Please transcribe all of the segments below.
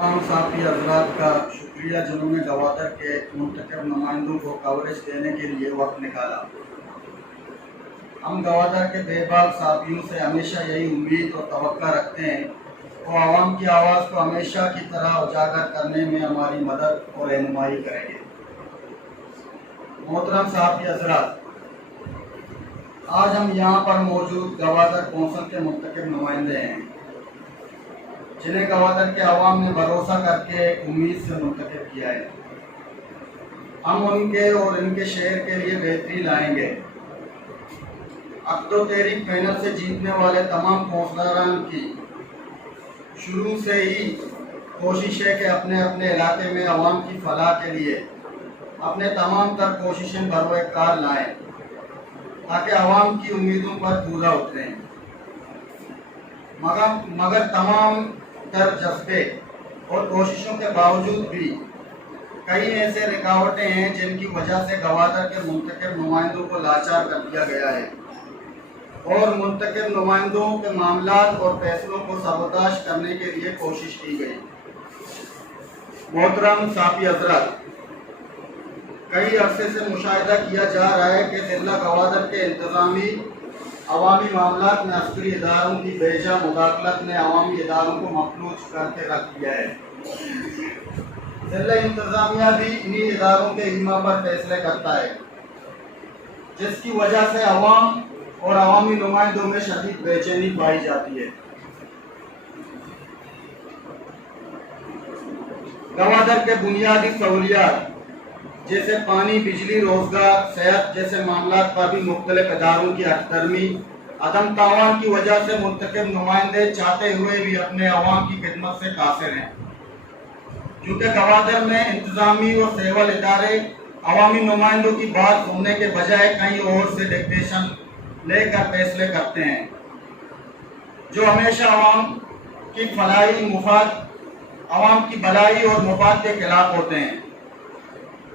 تمام صحافی حضرات کا شکریہ جنہوں نے گوادر کے منتخب نمائندوں کو کوریج دینے کے لیے وقت نکالا۔ ہم گوادر کے بے باک صحافیوں سے ہمیشہ یہی امید اور توقع رکھتے ہیں وہ عوام کی آواز کو ہمیشہ کی طرح اجاگر کرنے میں ہماری مدد اور رہنمائی کریں گے۔ محترم صحافی حضرات، آج ہم یہاں پر موجود گوادر کونسل کے منتخب نمائندے ہیں جنہیں گوادر کے عوام نے بھروسہ کر کے ایک امید سے منتخب کیا ہے۔ ہم ان کے اور ان کے شہر کے لیے بہتری لائیں گے۔ عقد و تحریک محنت سے جیتنے والے تمام کونسلران کی شروع سے ہی کوشش ہے کہ اپنے اپنے علاقے میں عوام کی فلاح کے لیے اپنے تمام تر کوششیں بروئے کار لائیں تاکہ عوام کی امیدوں پر پورا اتریں۔ مگر تمام تر جذبے اور کوششوں کے باوجود بھی کئی ایسے رکاوٹیں ہیں جن کی وجہ سے گوادر کے منتخب نمائندوں کو لاچار کر دیا گیا ہے اور منتخب نمائندوں کے معاملات اور فیصلوں کو سبوداش کرنے کے لیے کوشش کی گئی۔ محترم صحافی حضرات، کئی عرصے سے مشاہدہ کیا جا رہا ہے کہ ضلع گوادر کے انتظامی عوامی معاملات میں عسکری اداروں کی بے جا مداخلت نے عوامی اداروں کو مفلوج کر کے رکھ دیا ہے۔ ضلع انتظامیہ بھی انہی اداروں کے ایما پر فیصلے کرتا ہے، جس کی وجہ سے عوام اور عوامی نمائندوں میں شدید بے چینی پائی جاتی ہے۔ گوادر کے بنیادی سہولیات جیسے پانی، بجلی، روزگار، صحت جیسے معاملات پر بھی مختلف اداروں کی ہٹ درمی، عدم تعاون کی وجہ سے منتخب نمائندے چاہتے ہوئے بھی اپنے عوام کی خدمت سے قاصر ہیں۔ کیونکہ گوادر میں انتظامی اور سیول ادارے عوامی نمائندوں کی بات سننے کے بجائے کہیں اور سے ڈکٹیشن لے کر فیصلے کرتے ہیں جو ہمیشہ عوام کی فلاحی مفاد، عوام کی بھلائی اور مفاد کے خلاف ہوتے ہیں،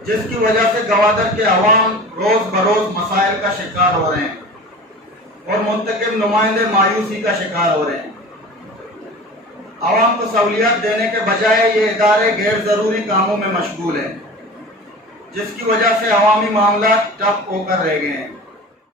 جس کی وجہ سے گوادر کے عوام روز بروز مسائل کا شکار ہو رہے ہیں اور منتخب نمائندے مایوسی کا شکار ہو رہے ہیں۔ عوام کو سہولیات دینے کے بجائے یہ ادارے غیر ضروری کاموں میں مشغول ہیں، جس کی وجہ سے عوامی معاملات ٹپ ہو کر رہ گئے ہیں۔